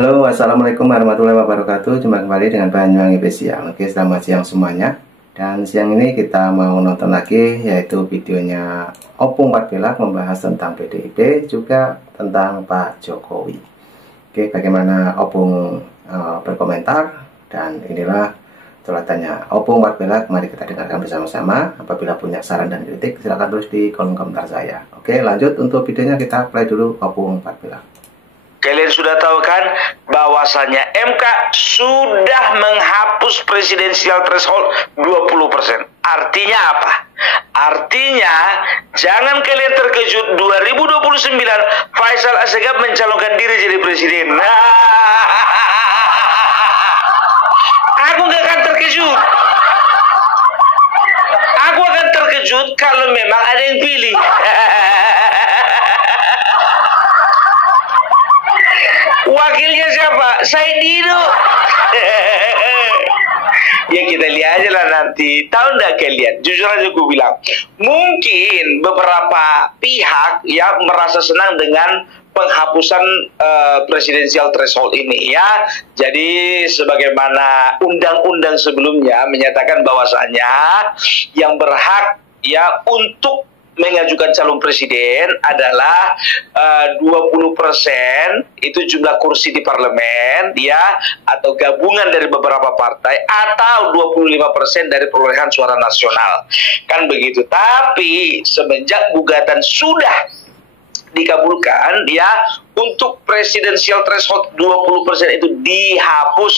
Halo, assalamualaikum warahmatullahi wabarakatuh. Jumpa kembali dengan Banyuwangi Spesial. Oke, selamat siang semuanya. Dan siang ini kita mau nonton lagi, yaitu videonya Opung Patbelak membahas tentang PDIP, juga tentang Pak Jokowi. Oke, bagaimana Opung berkomentar, dan inilah teladannya Opung Patbelak. Mari kita dengarkan bersama-sama. Apabila punya saran dan kritik, silahkan tulis di kolom komentar saya. Oke, lanjut untuk videonya, kita play dulu Opung Patbelak. Kalian sudah tahu kan bahwasannya MK sudah menghapus presidensial threshold 20%. Artinya apa? Artinya jangan kalian terkejut 2029 Faisal Assegaf mencalonkan diri jadi presiden. Aku gak akan terkejut. Aku akan terkejut kalau memang ada yang pilih. Wakilnya siapa? Said Didu. Ya kita lihat aja lah nanti. Tahu nggak kalian? Jujur aja gue bilang, mungkin beberapa pihak yang merasa senang dengan penghapusan presidensial threshold ini ya. Jadi sebagaimana undang-undang sebelumnya menyatakan bahwasanya yang berhak ya untuk mengajukan calon presiden adalah 20% itu jumlah kursi di parlemen ya, atau gabungan dari beberapa partai, atau 25% dari perolehan suara nasional, kan begitu. Tapi semenjak gugatan sudah dikabulkan ya, untuk presidensial threshold 20% itu dihapus,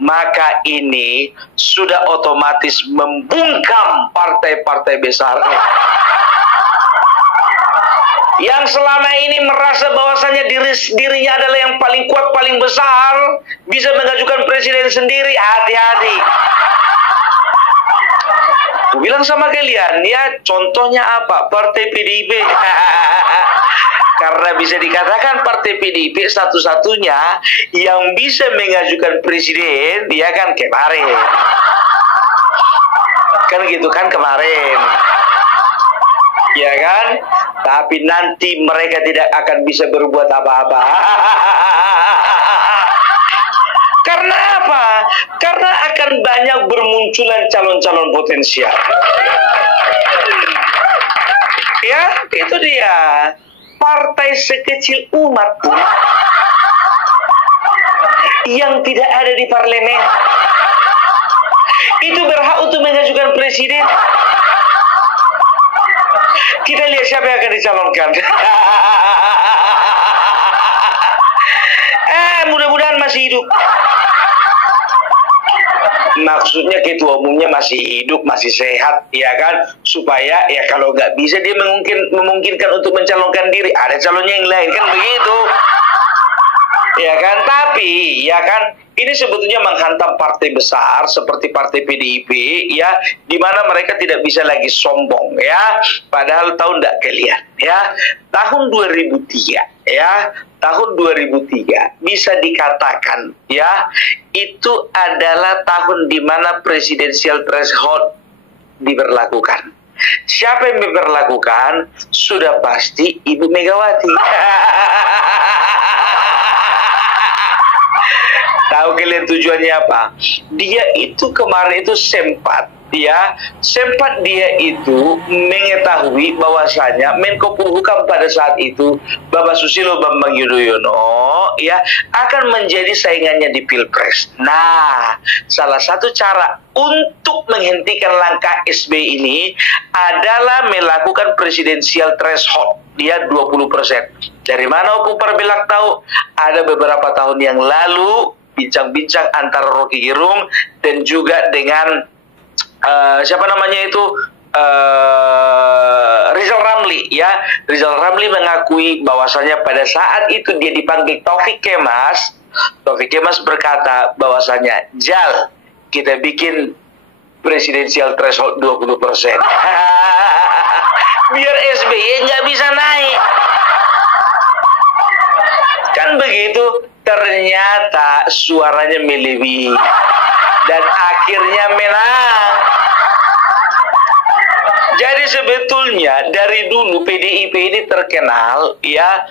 maka ini sudah otomatis membungkam partai-partai besar yang selama ini merasa bahwasanya dirinya adalah yang paling kuat, paling besar, bisa mengajukan presiden sendiri. Hati-hati. Aku bilang sama kalian ya, contohnya apa? Partai PDIP. Karena bisa dikatakan partai PDIP satu-satunya yang bisa mengajukan presiden, dia kan kemarin. Kan gitu kan kemarin. Ya kan? Tapi nanti mereka tidak akan bisa berbuat apa-apa. Karena apa? Karena akan banyak bermunculan calon-calon potensial. Ya, itu dia. Partai sekecil umat pun yang tidak ada di parlemen itu berhak untuk mengajukan presiden. Kita lihat siapa yang akan dicalonkan. Mudah-mudahan masih hidup. Maksudnya ketua umumnya masih hidup, masih sehat, ya kan? Supaya ya kalau nggak bisa dia memungkinkan untuk mencalonkan diri, ada calonnya yang lain, kan begitu? Ya kan? Tapi ya kan, ini sebetulnya menghantam partai besar seperti partai PDIP ya, di mana mereka tidak bisa lagi sombong ya. Padahal tahu enggak kalian ya, tahun 2003 ya, tahun 2003 bisa dikatakan ya, itu adalah tahun di mana presidensial threshold diberlakukan. Siapa yang memperlakukan? Sudah pasti Ibu Megawati. Tahu kalian tujuannya apa? Dia itu kemarin itu sempat dia itu mengetahui bahwasanya Menko Polhukam pada saat itu Bapak Susilo Bambang Yudhoyono ya akan menjadi saingannya di Pilpres. Nah, salah satu cara untuk menghentikan langkah SBY ini adalah melakukan presidensial threshold dia 20%. Dari mana Opung Patbelak tahu? Ada beberapa tahun yang lalu bincang-bincang antara Rocky Gerung dan juga dengan siapa namanya itu Rizal Ramli ya. Rizal Ramli mengakui bahwasanya pada saat itu dia dipanggil Taufik Kemas berkata bahwasanya, Jal, kita bikin presidensial threshold 20%. Biar SBY nggak bisa naik. Kan begitu. Ternyata suaranya melebihi dan akhirnya menang. Jadi sebetulnya dari dulu PDIP ini terkenal ya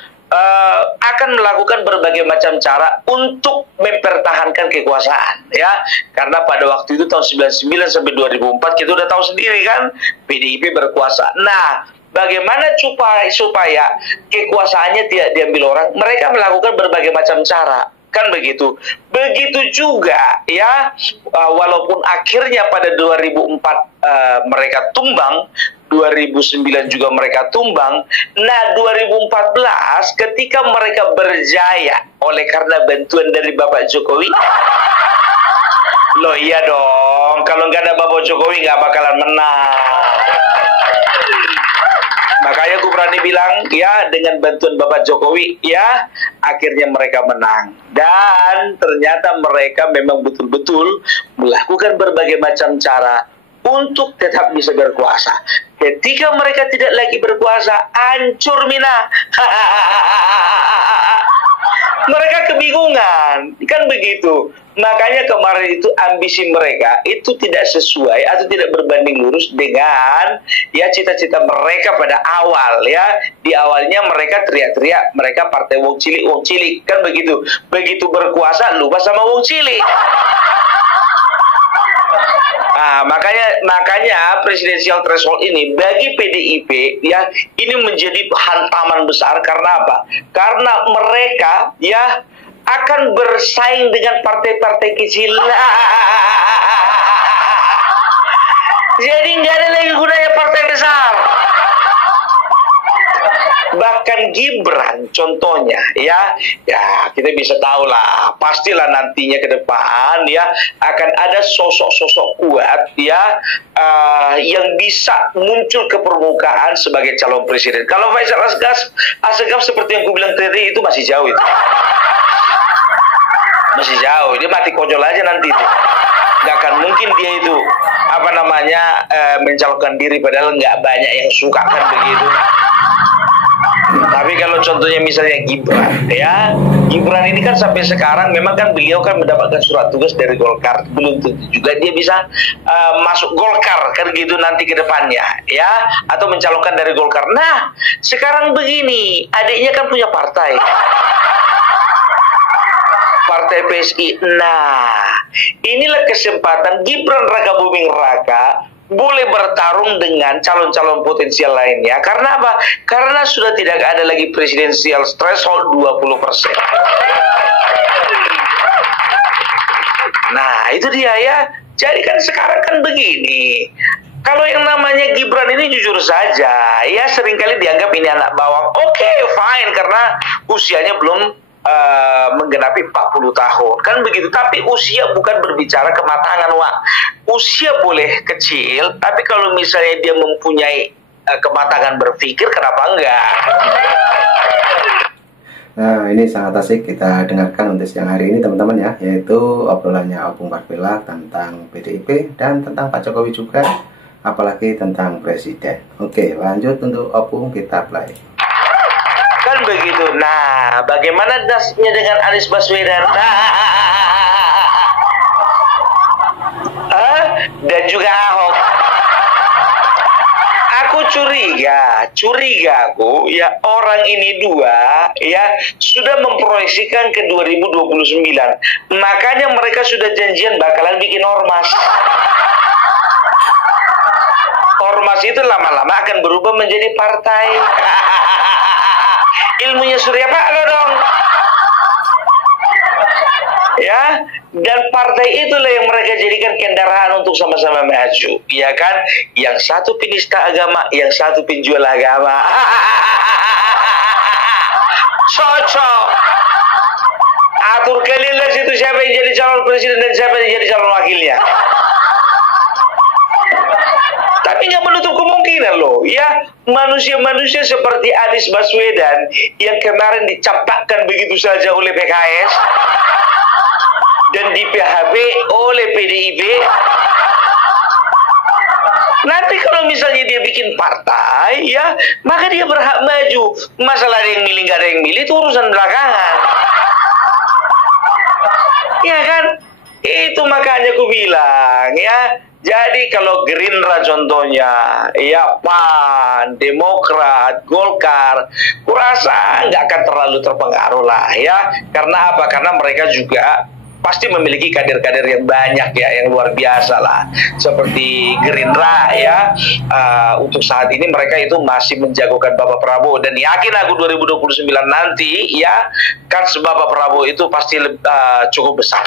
akan melakukan berbagai macam cara untuk mempertahankan kekuasaan, ya. Karena pada waktu itu tahun 99 sampai 2004 kita udah tahu sendiri kan, PDIP berkuasa. Nah, bagaimana supaya kekuasaannya tidak diambil orang? Mereka melakukan berbagai macam cara. Kan begitu. Begitu juga ya, walaupun akhirnya pada 2004 mereka tumbang, 2009 juga mereka tumbang. Nah, 2014 ketika mereka berjaya oleh karena bantuan dari Bapak Jokowi. Loh iya dong, kalau nggak ada Bapak Jokowi nggak bakalan menang. Makanya aku berani bilang, ya, dengan bantuan Bapak Jokowi, ya, akhirnya mereka menang. Dan ternyata mereka memang betul-betul melakukan berbagai macam cara untuk tetap bisa berkuasa. Ketika mereka tidak lagi berkuasa, hancur Mina. Mereka kebingungan, kan begitu. Makanya kemarin itu ambisi mereka itu tidak sesuai atau tidak berbanding lurus dengan ya cita-cita mereka pada awal, ya. Di awalnya mereka teriak-teriak mereka partai wong cilik, kan begitu. Begitu berkuasa lupa sama wong cilik. Nah, makanya presidensial threshold ini bagi PDIP ya ini menjadi hantaman besar. Karena apa? Karena mereka ya akan bersaing dengan partai-partai kecil. Jadi nggak ada lagi gunanya partai besar. Bahkan Gibran contohnya ya kita bisa tahu lah, pastilah nantinya ke depan ya akan ada sosok-sosok kuat ya yang bisa muncul ke permukaan sebagai calon presiden. Kalau Faisal Asegaf seperti yang aku bilang tadi itu masih jauh itu. Masih jauh, dia mati konyol aja nanti itu. Gak akan mungkin dia itu mencalonkan diri padahal nggak banyak yang suka, kan begitu. Tapi kalau contohnya misalnya Gibran, ya Gibran ini kan sampai sekarang memang kan beliau kan mendapatkan surat tugas dari Golkar, belum tentu juga dia bisa masuk Golkar kan gitu nanti ke depannya, ya, atau mencalonkan dari Golkar. Nah, sekarang begini, adiknya kan punya partai PSI. Nah, inilah kesempatan Gibran Rakabuming Raka boleh bertarung dengan calon-calon potensial lainnya. Karena apa? Karena sudah tidak ada lagi presidensial threshold 20%. Nah, itu dia ya. Jadi kan sekarang kan begini. Kalau yang namanya Gibran ini jujur saja, ya seringkali dianggap ini anak bawang. Oke, fine, karena usianya belum menggenapi 40 tahun kan begitu. Tapi usia bukan berbicara kematangan, Wak. Usia boleh kecil, tapi kalau misalnya dia mempunyai kematangan berpikir, kenapa enggak? Nah, ini sangat asik kita dengarkan untuk siang hari ini teman-teman ya, yaitu obrolannya Opung Parpela tentang PDIP dan tentang Pak Jokowi juga, apalagi tentang Presiden. Oke, lanjut untuk Opung, kita play. Kan begitu. Nah, bagaimana nasibnya dengan Anies Baswedan? Dan juga Ahok. Aku curiga aku ya orang ini dua ya sudah memproyeksikan ke 2029. Makanya mereka sudah janjian bakalan bikin ormas. Ormas itu lama-lama akan berubah menjadi partai. Ilmunya Surya Paloh dong. Ya, dan partai itulah yang mereka jadikan kendaraan untuk sama-sama maju, ya kan? Yang satu penista agama, yang satu penjual agama. Cocok. Atur kalian lah situ siapa yang jadi calon presiden dan siapa yang jadi calon wakilnya. Tapi nggak menutup kemungkinan loh, ya manusia-manusia seperti Anies Baswedan yang kemarin dicampakkan begitu saja oleh PKS dan di PHP oleh PDIP. Nanti kalau misalnya dia bikin partai, ya maka dia berhak maju. Masalah ada yang milih nggak ada yang milih itu urusan belakangan, ya kan? Itu makanya aku bilang ya, Jadi kalau Gerindra contohnya, ya PAN, Demokrat, Golkar, kurasa nggak akan terlalu terpengaruh lah ya. Karena apa? Karena mereka juga pasti memiliki kader-kader yang banyak ya, yang luar biasa lah. Seperti Gerindra ya, untuk saat ini mereka itu masih menjagokan Bapak Prabowo, dan yakin aku 2029 nanti ya, kan Bapak Prabowo itu pasti cukup besar.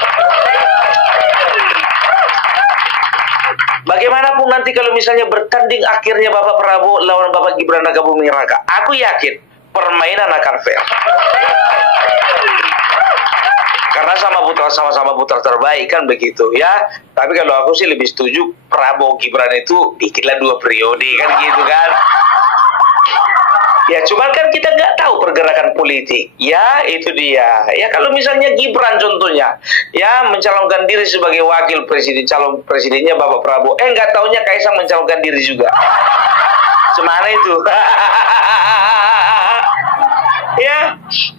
Bagaimanapun nanti kalau misalnya bertanding akhirnya Bapak Prabowo lawan Bapak Gibran Rakabuming Raka, aku yakin permainan akan fair. Karena sama-sama putra terbaik kan begitu ya. Tapi kalau aku sih lebih setuju Prabowo Gibran itu bikinlah 2 periode kan gitu kan. Ya cuman kan kita nggak tahu pergerakan politik. Ya itu dia. Ya kalau misalnya Gibran contohnya ya mencalonkan diri sebagai wakil presiden, calon presidennya Bapak Prabowo, nggak taunya Kaisang mencalonkan diri juga. Semana itu.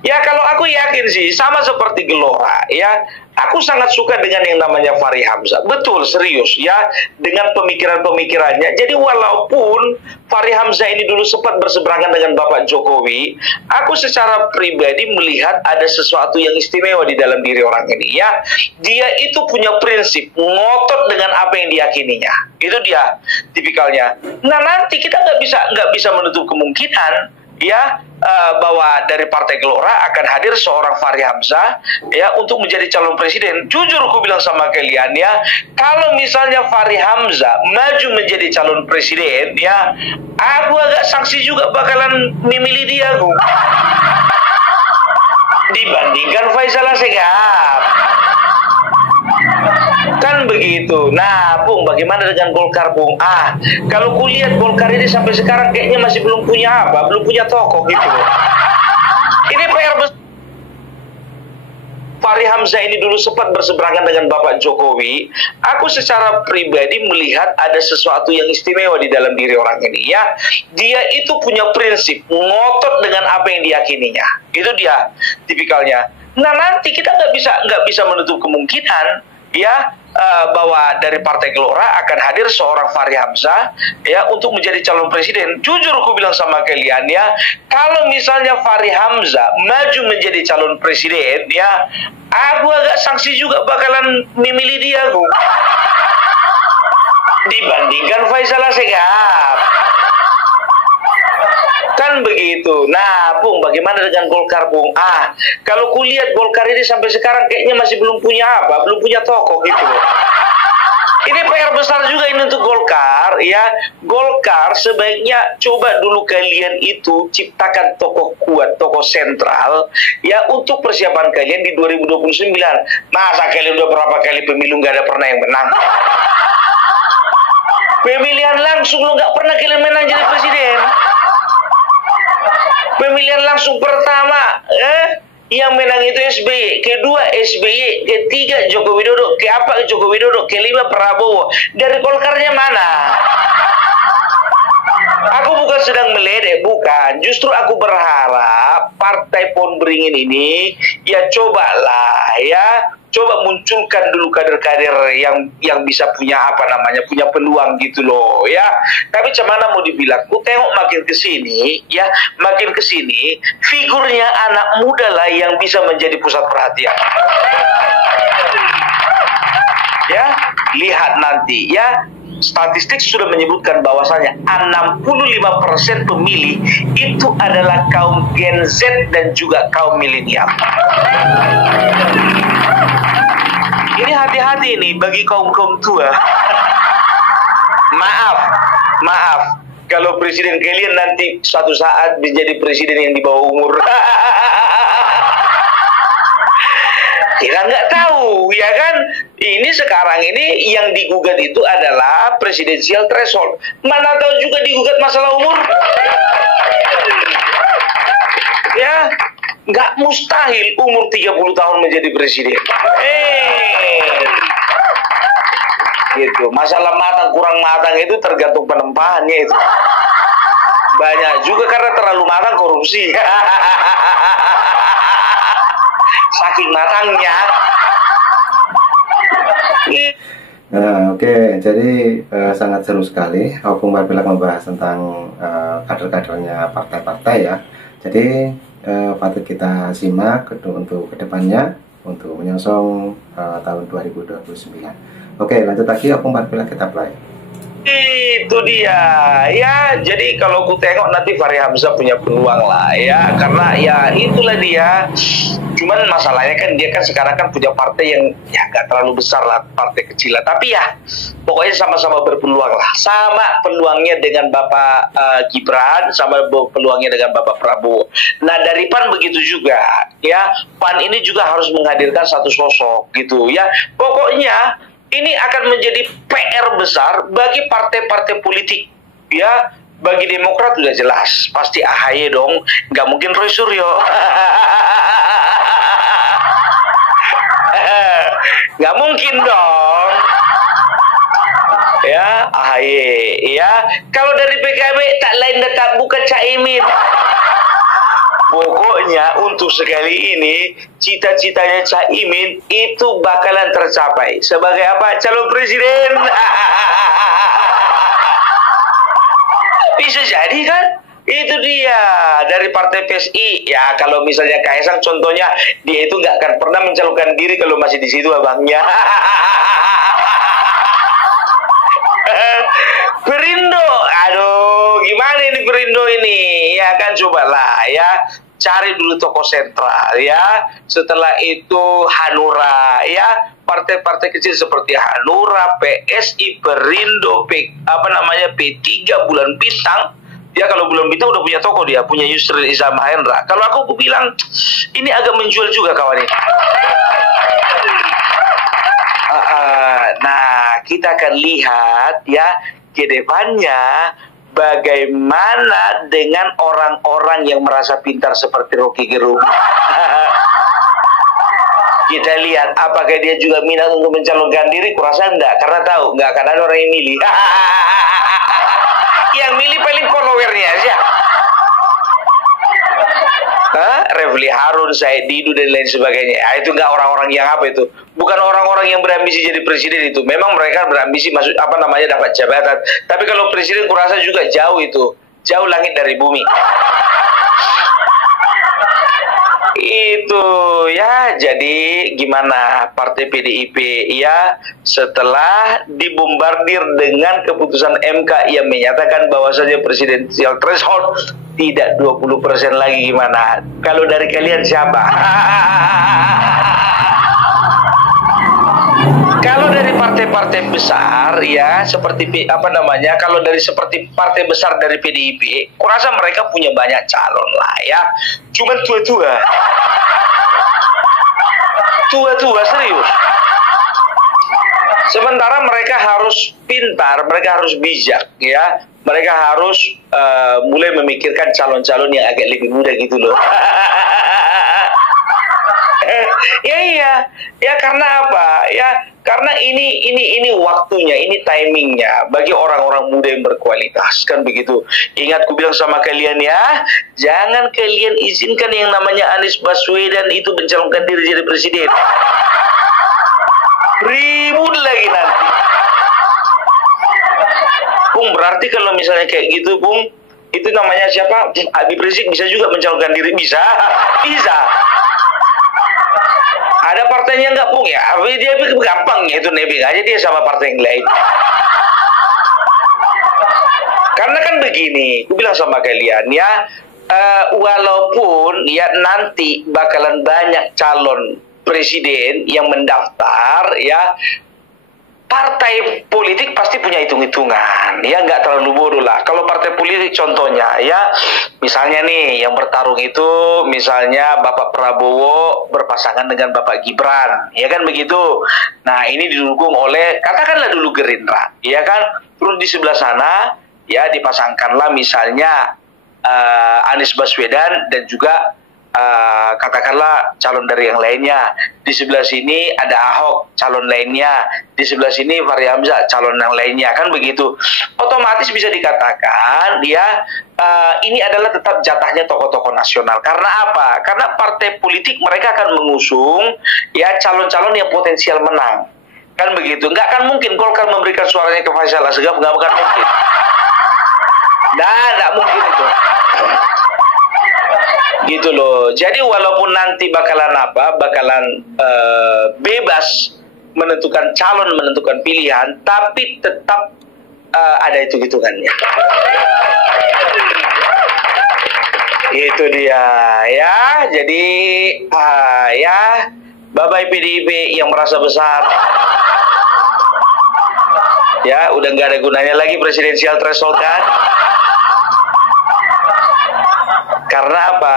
Ya kalau aku yakin sih sama seperti Gelora ya. Aku sangat suka dengan yang namanya Fahri Hamzah. Betul, serius ya, dengan pemikiran-pemikirannya. Jadi walaupun Fahri Hamzah ini dulu sempat berseberangan dengan Bapak Jokowi, aku secara pribadi melihat ada sesuatu yang istimewa di dalam diri orang ini ya. Dia itu punya prinsip, ngotot dengan apa yang diyakininya. Itu dia tipikalnya. Nah nanti kita nggak bisa menutup kemungkinan ya bahwa dari Partai Gelora akan hadir seorang Fahri Hamzah ya untuk menjadi calon presiden. Jujur aku bilang sama kalian ya, kalau misalnya Fahri Hamzah maju menjadi calon presiden ya, aku agak sanksi juga bakalan memilih dia aku dibandingkan Faisal Assegaf. Kan begitu. Nah, Bung, bagaimana dengan Golkar, Bung? Kalau kulihat Golkar ini sampai sekarang kayaknya masih belum punya belum punya tokoh gitu. Ini PR besar. Fahri Hamzah ini dulu sempat berseberangan dengan Bapak Jokowi. Aku secara pribadi melihat ada sesuatu yang istimewa di dalam diri orang ini ya. Dia itu punya prinsip, ngotot dengan apa yang diyakininya. Itu dia tipikalnya. Nah, nanti kita nggak bisa menutup kemungkinan ya bahwa dari Partai Gelora akan hadir seorang Fahri Hamzah ya untuk menjadi calon presiden. Jujur aku bilang sama kalian ya, kalau misalnya Fahri Hamzah maju menjadi calon presiden ya, aku agak sanksi juga bakalan memilih dia aku dibandingkan Faisal Assegaf. Kan begitu. Nah, Bung, bagaimana dengan Golkar, Bung? Kalau kulihat Golkar ini sampai sekarang kayaknya masih belum punya belum punya tokoh gitu loh. Ini PR besar juga ini untuk Golkar ya. Golkar sebaiknya coba dulu kalian itu ciptakan tokoh kuat, tokoh sentral ya untuk persiapan kalian di 2029. Masa kalian udah berapa kali pemilu nggak ada pernah yang menang? Pemilihan langsung lo nggak pernah kalian menang jadi presiden. Pemilihan langsung pertama yang menang itu SBY, kedua SBY, ketiga Joko Widodo, keempat Joko Widodo, kelima Prabowo. Dari Golkarnya mana? Aku bukan sedang meledek, bukan. Justru aku berharap Partai Pohon Beringin ini ya cobalah ya, coba munculkan dulu kader-kader yang bisa punya punya peluang gitu loh ya. Tapi cuman mau dibilang, ku tengok makin kesini ya, makin kesini figurnya anak muda lah yang bisa menjadi pusat perhatian. Ya, lihat nanti ya. Statistik sudah menyebutkan bahwasanya 65% pemilih itu adalah kaum Gen Z dan juga kaum milenial. Ini hati-hati nih bagi kaum-kaum tua. Maaf. Kalau presiden kalian nanti suatu saat menjadi presiden yang di bawah umur. Kita nggak tahu, ya kan? Ini sekarang ini yang digugat itu adalah presidensial threshold. Mana tahu juga digugat masalah umur. Ya, nggak mustahil umur 30 tahun menjadi presiden. Gitu. Masalah matang kurang matang itu tergantung penempahannya itu. Banyak juga karena terlalu matang korupsi. Saking matangnya. Nah, oke, jadi sangat seru sekali Opung Parpilak membahas tentang kader-kadernya partai-partai ya. Jadi patut kita simak untuk kedepannya untuk menyongsong tahun 2029. Oke, lanjut lagi Opung Parpilak kita play. Itu dia ya, jadi kalau ku tengok nanti Fahri Hamzah punya peluang lah ya, karena ya itulah dia. Cuman masalahnya kan dia kan sekarang kan punya partai yang ya gak terlalu besar lah, partai kecil lah, tapi ya pokoknya sama-sama berpeluang lah, sama peluangnya dengan Bapak Gibran, sama peluangnya dengan Bapak Prabowo. Nah dari PAN begitu juga ya, PAN ini juga harus menghadirkan satu sosok gitu ya. Pokoknya ini akan menjadi PR besar bagi partai-partai politik ya. Bagi Demokrat sudah jelas pasti AHY dong, nggak mungkin Roy Suryo. Nggak mungkin dong ya, AHY ya. Kalau dari PKB tak lain tak bukan Caimin. Pokoknya untuk sekali ini cita-citanya Caimin itu bakalan tercapai sebagai apa? Calon presiden. Bisa jadi kan? Itu dia dari partai PSI ya. Kalau misalnya Kaisang contohnya, dia itu nggak akan pernah mencalonkan diri kalau masih di situ abangnya. Perindo, aduh gimana ini Perindo ini ya kan, cobalah ya cari dulu tokoh sentral ya, setelah itu Hanura ya, partai-partai kecil seperti Hanura, PSI, Perindo, P3, Bulan Bintang ya. Kalau Bulan Bintang udah punya tokoh, dia punya Yusril Iza Mahendra. Kalau aku bilang ini agak menjual juga kawan ini. Nah, kita akan lihat ya ke depannya bagaimana dengan orang-orang yang merasa pintar seperti Rocky Gerung. Kita lihat apakah dia juga minat untuk mencalonkan diri. Kurasa enggak, karena tahu enggak akan ada orang yang milih. Yang milih paling followernya aja. Refli Harun, Said Didu dan lain sebagainya. Itu enggak orang-orang yang apa itu? Bukan orang-orang yang berambisi jadi presiden itu. Memang mereka berambisi masuk dapat jabatan. Tapi kalau presiden kurasa juga jauh itu. Jauh langit dari bumi. Itu ya, jadi gimana partai PDIP ya setelah dibombardir dengan keputusan MK yang menyatakan bahwasanya presidensial threshold tidak 20% lagi, gimana? Kalau dari kalian siapa? Kalau dari partai-partai besar ya seperti kalau dari seperti partai besar dari PDIP, kurasa mereka punya banyak calon lah ya. Cuman tua serius. Sementara mereka harus pintar, mereka harus bijak ya. Mereka harus mulai memikirkan calon-calon yang agak lebih muda gitu loh. Ya karena apa? Ya karena ini waktunya, ini timingnya bagi orang-orang muda yang berkualitas kan begitu. Ingat ku bilang sama kalian ya, jangan kalian izinkan yang namanya Anies Baswedan itu mencalonkan diri jadi presiden. Ribut lagi nanti. Bung, berarti kalau misalnya kayak gitu, Bung, itu namanya siapa? Habib Rizik bisa juga mencalonkan diri, bisa. Ada partainya enggak, Bung ya? Dia gampang ya itu nebeng aja dia sama partai yang lain. Karena kan begini, aku bilang sama kalian ya, walaupun ya nanti bakalan banyak calon presiden yang mendaftar ya, partai politik pasti punya hitung-hitungan ya, nggak terlalu bodoh lah. Kalau partai politik contohnya ya, misalnya nih yang bertarung itu misalnya Bapak Prabowo berpasangan dengan Bapak Gibran ya kan begitu. Nah ini didukung oleh katakanlah dulu Gerindra ya kan, terus di sebelah sana ya dipasangkanlah misalnya Anies Baswedan dan juga katakanlah calon dari yang lainnya. Di sebelah sini ada Ahok, calon lainnya. Di sebelah sini Fahri Hamzah, calon yang lainnya. Kan begitu. Otomatis bisa dikatakan dia ini adalah tetap jatahnya tokoh-tokoh nasional. Karena apa? Karena partai politik mereka akan mengusung ya calon-calon yang potensial menang. Kan begitu. Nggak kan mungkin Golkar memberikan suaranya ke Faisal Asgaf, nggak akan mungkin. Nah, nggak mungkin itu. Gitu loh. Jadi walaupun nanti bakalan bebas menentukan calon, menentukan pilihan, tapi tetap ada hitung-hitungannya. Itu dia ya. Jadi ya, bye-bye PDIP yang merasa besar. Ya, udah nggak ada gunanya lagi presidensial threshold kan? Karena apa?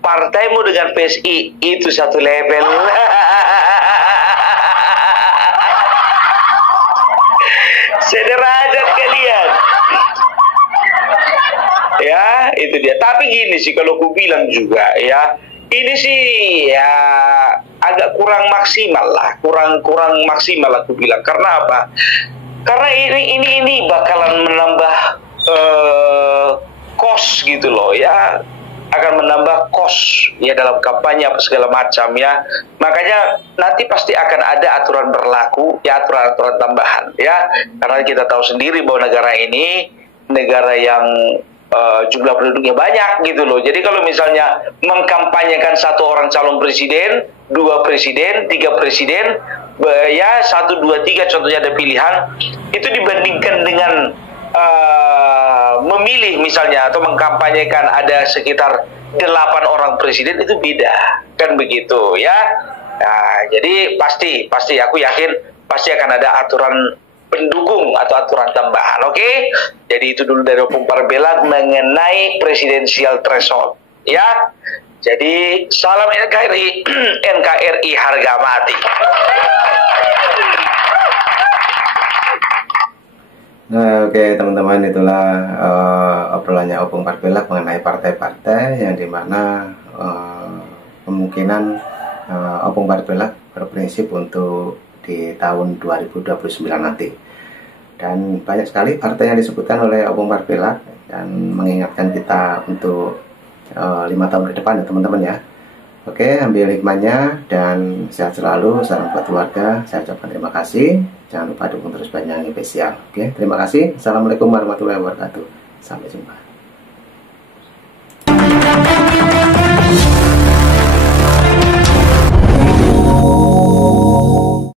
Partaimu dengan PSI itu satu level. Sederajat kalian. Ya, itu dia. Tapi gini sih kalau aku bilang juga ya, ini sih ya agak kurang maksimal lah, kurang maksimal aku bilang. Karena apa? Karena ini bakalan menambah cost gitu loh ya, akan menambah cost ya dalam kampanye apa segala macam ya. Makanya nanti pasti akan ada aturan berlaku ya, aturan tambahan ya, karena kita tahu sendiri bahwa negara ini negara yang jumlah penduduknya banyak gitu loh. Jadi kalau misalnya mengkampanyekan satu orang calon presiden, 2 presiden, 3 presiden, ya 1, 2, 3 contohnya ada pilihan, itu dibandingkan dengan memilih misalnya atau mengkampanyekan ada sekitar 8 orang presiden, itu beda kan begitu ya. Nah, jadi pasti aku yakin pasti akan ada aturan pendukung atau aturan tambahan. Oke? Jadi itu dulu dari Opung Parbelak mengenai presidensial threshold ya. Jadi salam NKRI, NKRI harga mati. Nah, oke teman-teman, itulah obrolannya Opung Parbelak mengenai partai-partai yang dimana kemungkinan Opung Parbelak berprinsip untuk di tahun 2029 nanti. Dan banyak sekali partai yang disebutkan oleh Opung Parbelak dan mengingatkan kita untuk 5 tahun ke depan ya teman-teman ya. Oke, ambil hikmahnya dan sehat selalu. Salam buat keluarga. Saya ucapkan terima kasih. Jangan lupa dukung terus Banyuwangi Spesial. Oke, terima kasih. Assalamualaikum warahmatullahi wabarakatuh. Sampai jumpa.